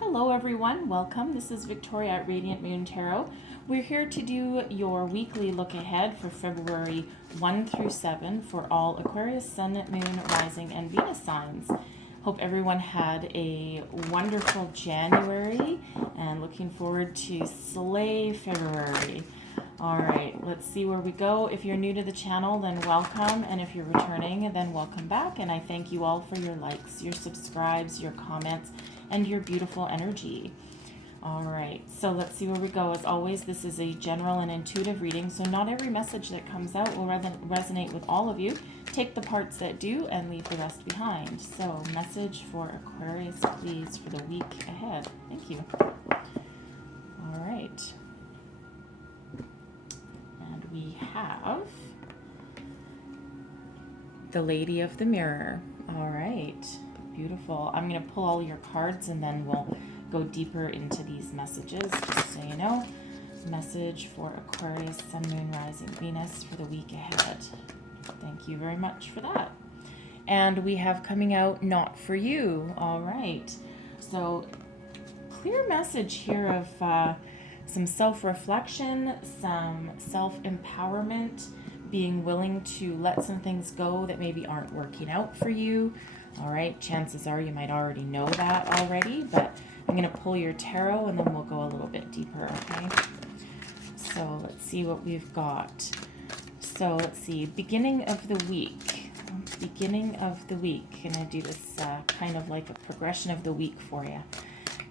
Hello everyone, welcome. This is Victoria at Radiant Moon Tarot. We're here to do your weekly look ahead for February 1 through 7 for all Aquarius, Sun, Moon, Rising, and Venus signs. Hope everyone had a wonderful January and looking forward to slay February. All right, let's see where we go. If you're new to the channel, then welcome. And if you're returning, then welcome back. And I thank you all for your likes, your subscribes, your comments, and your beautiful energy. All right, so let's see where we go. As always, this is a general and intuitive reading, so not every message that comes out will resonate with all of you. Take the parts that do and leave the rest behind. So, message for Aquarius, please, for the week ahead. Thank you. All right. And we have the Lady of the Mirror. All right. Beautiful. I'm going to pull all your cards and then we'll go deeper into these messages, just so you know. Message for Aquarius, Sun, Moon, Rising, Venus for the week ahead. Thank you very much for that. And we have coming out, Not For You. All right. So, clear message here of some self-reflection, some self-empowerment, being willing to let some things go that maybe aren't working out for you. All right, chances are you might already know that already, but I'm going to pull your tarot and then we'll go a little bit deeper, okay? So let's see what we've got. So let's see, beginning of the week. Beginning of the week. Going to do this kind of like a progression of the week for you.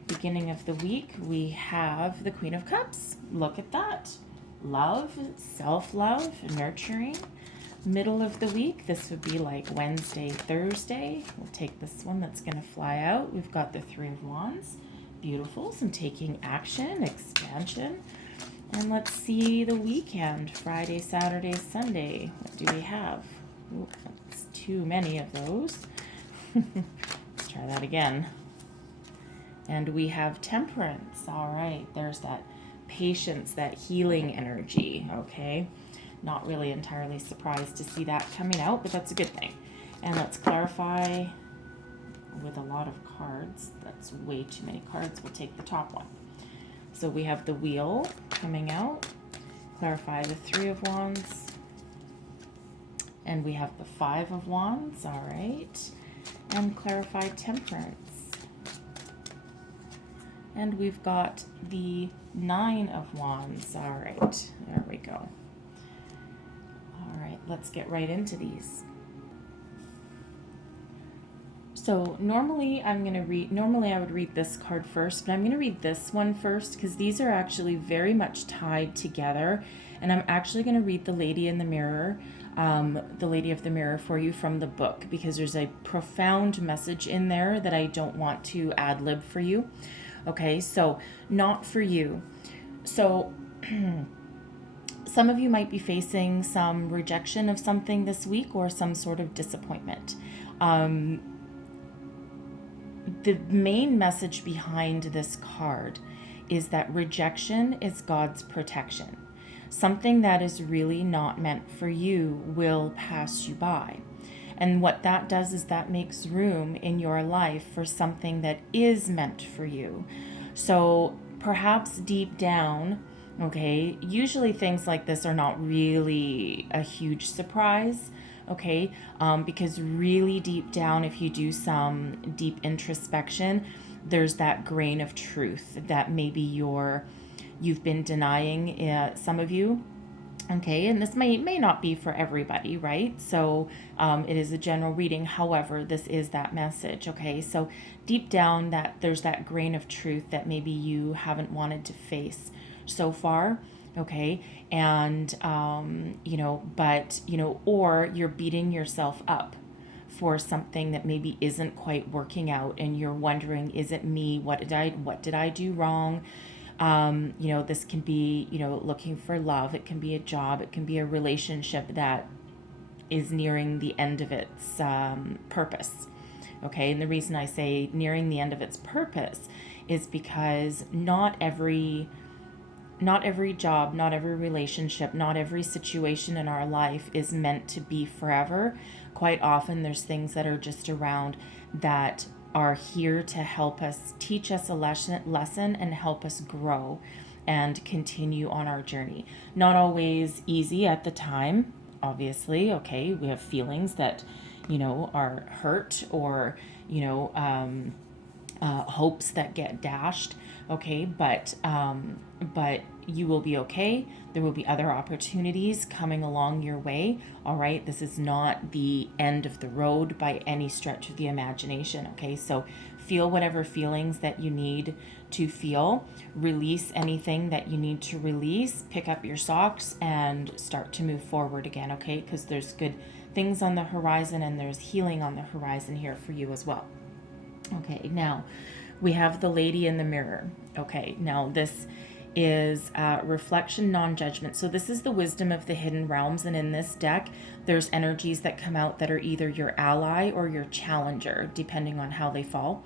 Beginning of the week, we have the Queen of Cups. Look at that. Love, self-love, nurturing. Middle of the week, this would be like Wednesday, Thursday. We'll take this one that's going to fly out. We've got the Three of Wands. Beautiful. Some taking action, expansion. And let's see the weekend. Friday, Saturday, Sunday. What do we have? Ooh, that's too many of those. Let's try that again. And we have Temperance. All right. There's that patience, that healing energy. Okay. Not really entirely surprised to see that coming out, but that's a good thing. And let's clarify with a lot of cards. That's way too many cards. We'll take the top one. So we have the Wheel coming out. Clarify the Three of Wands. And we have the Five of Wands. All right. And clarify Temperance. And we've got the Nine of Wands. All right. There we go. All right, let's get right into these. So normally I would read this card first, but I'm going to read this one first because these are actually very much tied together. And I'm actually going to read the Lady in the Mirror, the Lady of the Mirror for you from the book, because there's a profound message in there that I don't want to ad-lib for you. Okay, so Not For You. So some of you might be facing some rejection of something this week or some sort of disappointment. The main message behind this card is that rejection is God's protection. Something that is really not meant for you will pass you by. And what that does is that makes room in your life for something that is meant for you. So perhaps deep down, okay, usually things like this are not really a huge surprise, okay, because really deep down, if you do some deep introspection, there's that grain of truth that maybe you've been denying, some of you, okay, and this may not be for everybody, right? So it is a general reading. However, this is that message, okay? So deep down, that there's that grain of truth that maybe you haven't wanted to face so far, okay, and or you're beating yourself up for something that maybe isn't quite working out, and you're wondering, is it me? What did I do wrong? This can be, looking for love. It can be a job. It can be a relationship that is nearing the end of its purpose. Okay, and the reason I say nearing the end of its purpose is because not every job, not every relationship, not every situation in our life is meant to be forever. Quite often there's things that are just around that are here to help us, teach us a lesson and help us grow and continue on our journey. Not always easy at the time, obviously. Okay, we have feelings that, are hurt, or, hopes that get dashed. Okay, but you will be okay. There will be other opportunities coming along your way. All right, this is not the end of the road by any stretch of the imagination. Okay, so feel whatever feelings that you need to feel, release anything that you need to release, pick up your socks and start to move forward again. Okay, because there's good things on the horizon and there's healing on the horizon here for you as well. Okay, now we have the Lady in the Mirror. Okay, now this is reflection, non-judgment. So this is the wisdom of the hidden realms, and in this deck there's energies that come out that are either your ally or your challenger, depending on how they fall.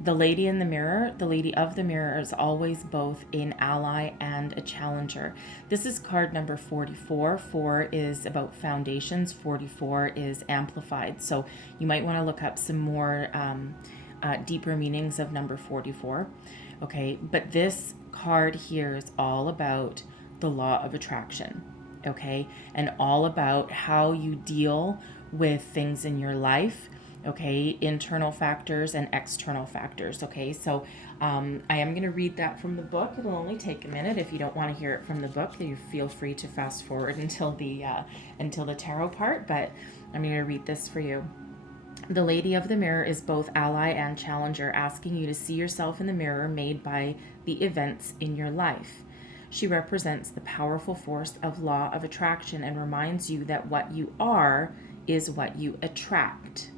The Lady in the Mirror, the Lady of the Mirror, is always both an ally and a challenger. This is card number 44. 4 is about foundations, 44 is amplified. So you might want to look up some more deeper meanings of number 44. Okay, but this card here is all about the law of attraction. Okay, and all about how you deal with things in your life. Okay, internal factors and external factors. Okay, so I am going to read that from the book. It'll only take a minute. If you don't want to hear it from the book, you feel free to fast forward until the tarot part. But I'm going to read this for you. The Lady of the Mirror is both ally and challenger, asking you to see yourself in the mirror made by the events in your life. She represents the powerful force of law of attraction and reminds you that what you are is what you attract.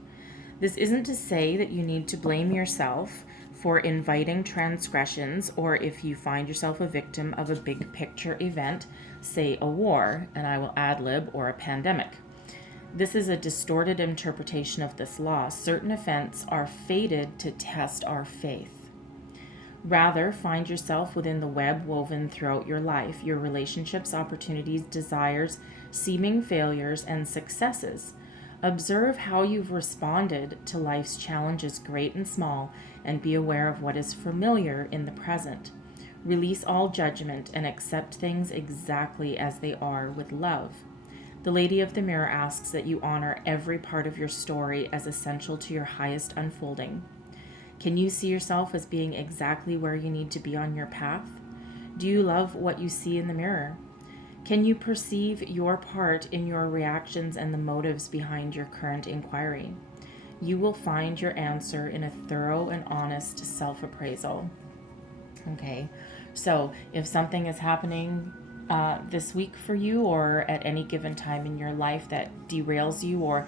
This isn't to say that you need to blame yourself for inviting transgressions, or if you find yourself a victim of a big picture event, say a war, and I will ad-lib, or a pandemic. This is a distorted interpretation of this law. Certain events are fated to test our faith. Rather, find yourself within the web woven throughout your life, your relationships, opportunities, desires, seeming failures, and successes. Observe how you've responded to life's challenges, great and small, and be aware of what is familiar in the present. Release all judgment and accept things exactly as they are with love. The Lady of the Mirror asks that you honor every part of your story as essential to your highest unfolding. Can you see yourself as being exactly where you need to be on your path? Do you love what you see in the mirror? Can you perceive your part in your reactions and the motives behind your current inquiry? You will find your answer in a thorough and honest self-appraisal. Okay, so if something is happening this week for you, or at any given time in your life that derails you, or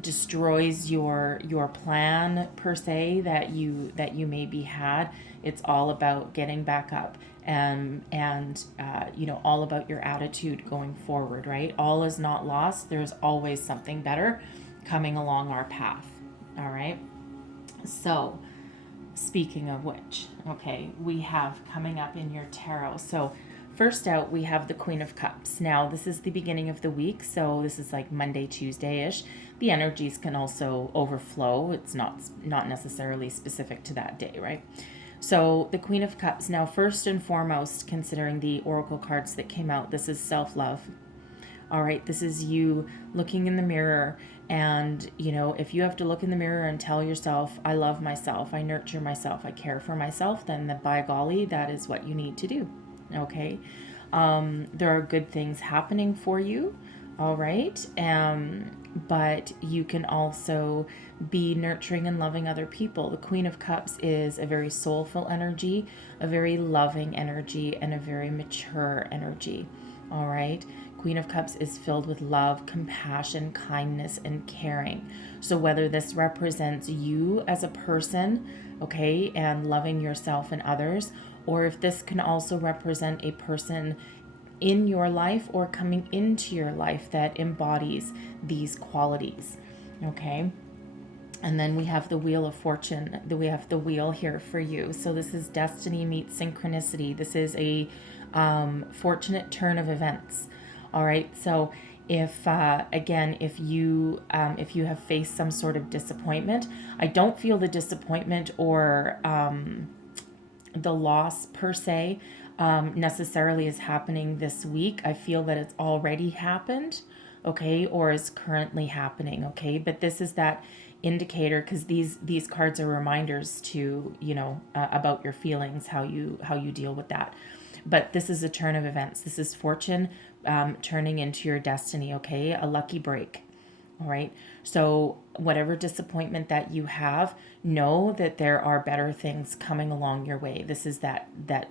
destroys your plan per se that you maybe had, it's all about getting back up, and all about your attitude going forward, right? All is not lost. There's always something better coming along our path. All right, so speaking of which, okay, we have coming up in your tarot. So first out, we have the Queen of Cups. Now, this is the beginning of the week, so this is like Monday, Tuesday-ish. The energies can also overflow. It's not necessarily specific to that day, right? So the Queen of Cups. Now, first and foremost, considering the oracle cards that came out, this is self-love. All right, this is you looking in the mirror, and if you have to look in the mirror and tell yourself, I love myself, I nurture myself, I care for myself, then by golly, that is what you need to do. Okay, there are good things happening for you. All right, but you can also be nurturing and loving other people. The Queen of Cups is a very soulful energy, a very loving energy, and a very mature energy. All right, Queen of Cups is filled with love, compassion, kindness, and caring. So whether this represents you as a person, okay, and loving yourself and others, or if this can also represent a person in your life or coming into your life that embodies these qualities, okay? And then we have the Wheel of Fortune. We have the wheel here for you. So this is destiny meets synchronicity. This is a fortunate turn of events. All right, so If again, if you have faced some sort of disappointment, I don't feel the disappointment or the loss per se necessarily is happening this week. I feel that it's already happened, okay, or is currently happening, okay. But this is that indicator, because these cards are reminders to, you know, about your feelings, how you deal with that. But this is a turn of events. This is fortune turning into your destiny, okay, a lucky break. All right. So whatever disappointment that you have, know that there are better things coming along your way. This is that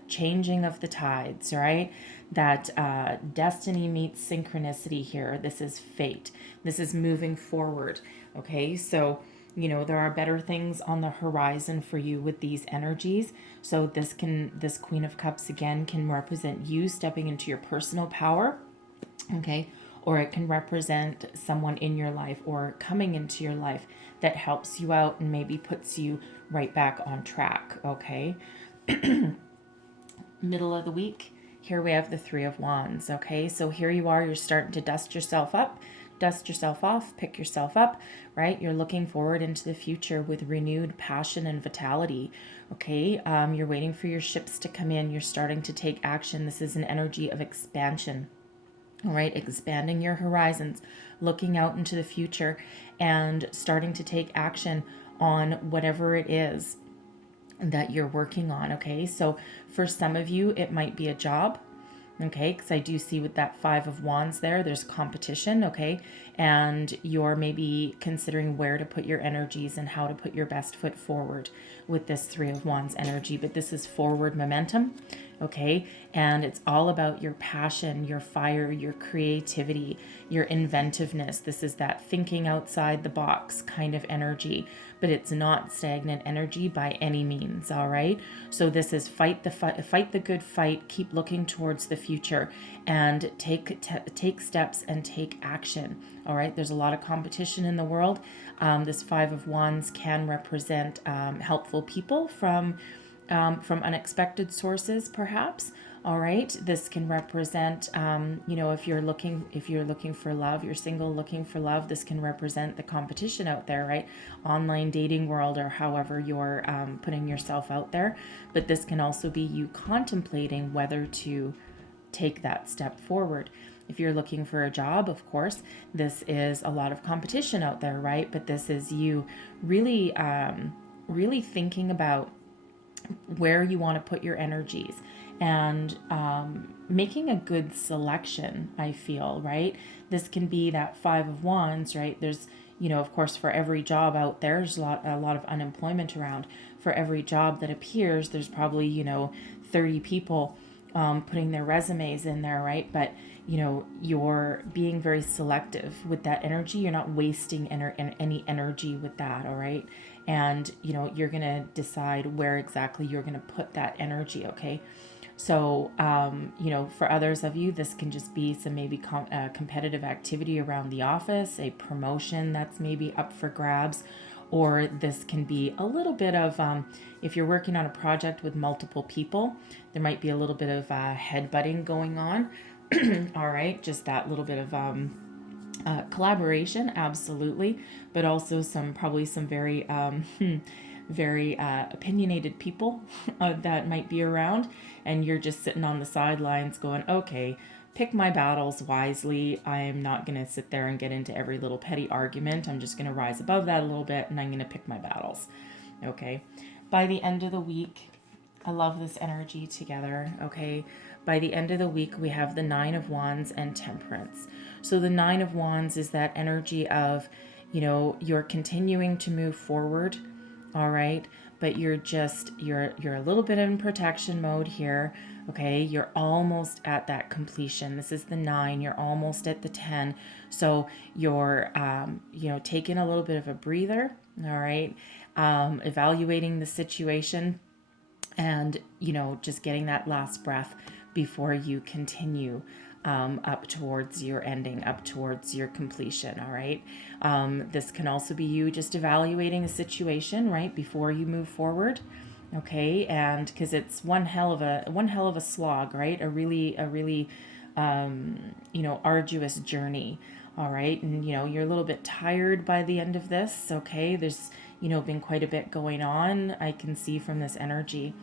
changing of the tides, right? That destiny meets synchronicity here. This is fate. This is moving forward. Okay. So, you know, there are better things on the horizon for you with these energies. So this Queen of Cups again can represent you stepping into your personal power. Okay. Or it can represent someone in your life or coming into your life that helps you out and maybe puts you right back on track, okay? Middle of the week, here we have the Three of Wands, okay? So here you are, you're starting to dust yourself up, dust yourself off, pick yourself up, right? You're looking forward into the future with renewed passion and vitality, okay? You're waiting for your ships to come in. You're starting to take action. This is an energy of expansion. All right, expanding your horizons, looking out into the future, and starting to take action on whatever it is that you're working on. Okay, so for some of you, it might be a job. Okay, because I do see with that Five of Wands there's competition. Okay, and you're maybe considering where to put your energies and how to put your best foot forward with this Three of Wands energy. But this is forward momentum. Okay, and it's all about your passion, your fire, your creativity, your inventiveness. This is that thinking outside the box kind of energy, but it's not stagnant energy by any means. All right, so this is fight the good fight, keep looking towards the future, and take steps and take action. All right, there's a lot of competition in the world. This Five of Wands can represent helpful people from unexpected sources, perhaps. All right, this can represent, you know, if you're looking for love, you're single looking for love. This can represent the competition out there, right? Online dating world, or however you're putting yourself out there. But this can also be you contemplating whether to take that step forward. If you're looking for a job, of course, this is a lot of competition out there, right? But this is you really, really thinking about where you want to put your energies and making a good selection, I feel, right? This can be that Five of Wands, right? There's, you know, of course, for every job out there, there's a lot of unemployment around. For every job that appears, there's probably, you know, 30 people putting their resumes in there, right? But, you know, you're being very selective with that energy. You're not wasting any energy with that, all right? And, you know, you're going to decide where exactly you're going to put that energy, okay? So, you know, for others of you, this can just be some maybe competitive activity around the office, a promotion that's maybe up for grabs, or this can be a little bit of, if you're working on a project with multiple people, there might be a little bit of headbutting going on. All right, just that little bit of collaboration, absolutely, but also probably some very very opinionated people that might be around, and you're just sitting on the sidelines going, okay, pick my battles wisely. I'm not going to sit there and get into every little petty argument. I'm just going to rise above that a little bit, and I'm going to pick my battles. Okay, by the end of the week, I love this energy together, okay? By the end of the week, we have the Nine of Wands and Temperance. So the Nine of Wands is that energy of, you know, you're continuing to move forward, all right? But you're a little bit in protection mode here, okay? You're almost at that completion. This is the 9, you're almost at the 10. So you're, you know, taking a little bit of a breather, all right? Evaluating the situation, and, you know, just getting that last breath before you continue up towards your ending, up towards your completion. All right. This can also be you just evaluating a situation right before you move forward. Okay, and because it's one hell of a slog, right? A really you know, arduous journey. All right. And, you know, you're a little bit tired by the end of this. Okay. There's, you know, been quite a bit going on, I can see from this energy.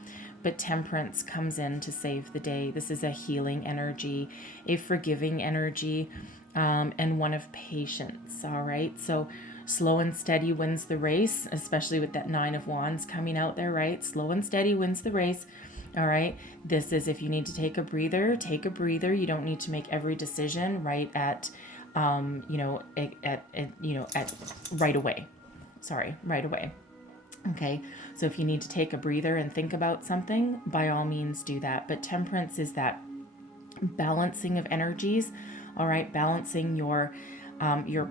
But temperance comes in to save the day. This is a healing energy, a forgiving energy, and one of patience. All right. So slow and steady wins the race, especially with that Nine of Wands coming out there, right? Slow and steady wins the race. All right. This is, if you need to take a breather, take a breather. You don't need to make every decision right at, you know, at right away. Sorry, right away. Okay. So if you need to take a breather and think about something, by all means do that. But temperance is that balancing of energies. All right. Balancing your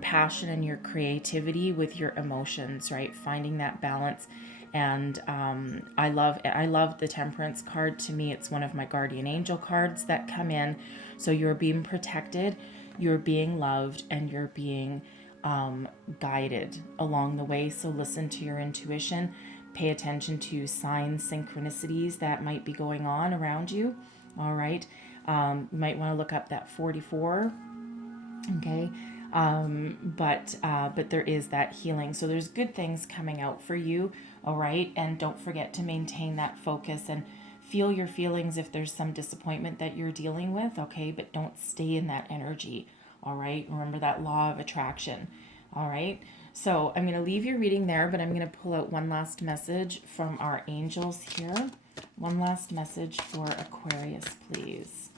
passion and your creativity with your emotions, right? Finding that balance. And I love the temperance card. To me, it's one of my guardian angel cards that come in. So you're being protected, you're being loved, and you're being guided along the way. So listen to your intuition, pay attention to signs, synchronicities that might be going on around you. All right. You might want to look up that 44. Okay. But there is that healing. So there's good things coming out for you. All right. And don't forget to maintain that focus and feel your feelings if there's some disappointment that you're dealing with. Okay. But don't stay in that energy. All right. Remember that law of attraction. All right. So I'm going to leave your reading there, but I'm going to pull out one last message from our angels here. One last message for Aquarius, please.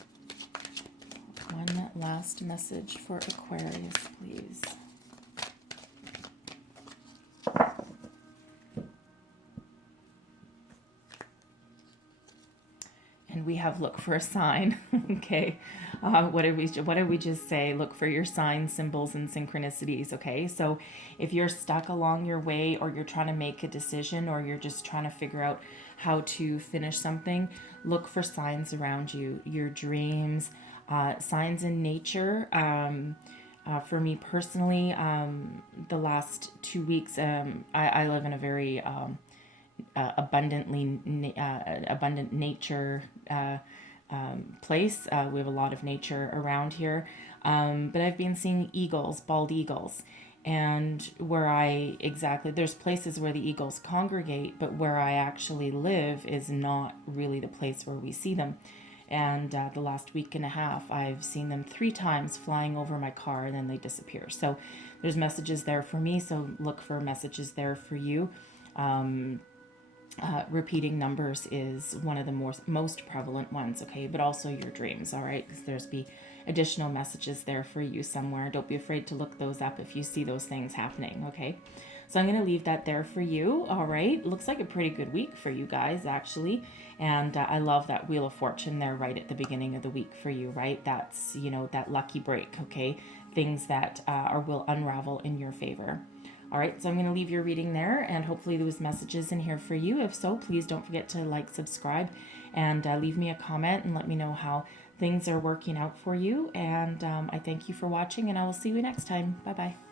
One last message for Aquarius, please. And we have look for a sign. Okay. What did we just say? Look for your signs, symbols, and synchronicities. Okay. So if you're stuck along your way, or you're trying to make a decision, or you're just trying to figure out how to finish something, look for signs around you, your dreams, signs in nature. For me personally, the last 2 weeks, I live in a very abundant nature place. We have a lot of nature around here, but I've been seeing eagles, bald eagles, and there's places where the eagles congregate, but where I actually live is not really the place where we see them. And the last week and a half, I've seen them 3 times flying over my car, and then they disappear. So there's messages there for me. So look for messages there for you. Repeating numbers is one of the most prevalent ones, okay? But also your dreams, all right? Because there's be additional messages there for you somewhere. Don't be afraid to look those up if you see those things happening, okay? So I'm going to leave that there for you, all right? Looks like a pretty good week for you guys, actually. And I love that Wheel of Fortune there right at the beginning of the week for you, right? That's, you know, that lucky break, okay? Things that will unravel in your favor. All right, so I'm going to leave your reading there, and hopefully there was messages in here for you. If so, please don't forget to like, subscribe, and leave me a comment and let me know how things are working out for you. And I thank you for watching, and I will see you next time. Bye-bye.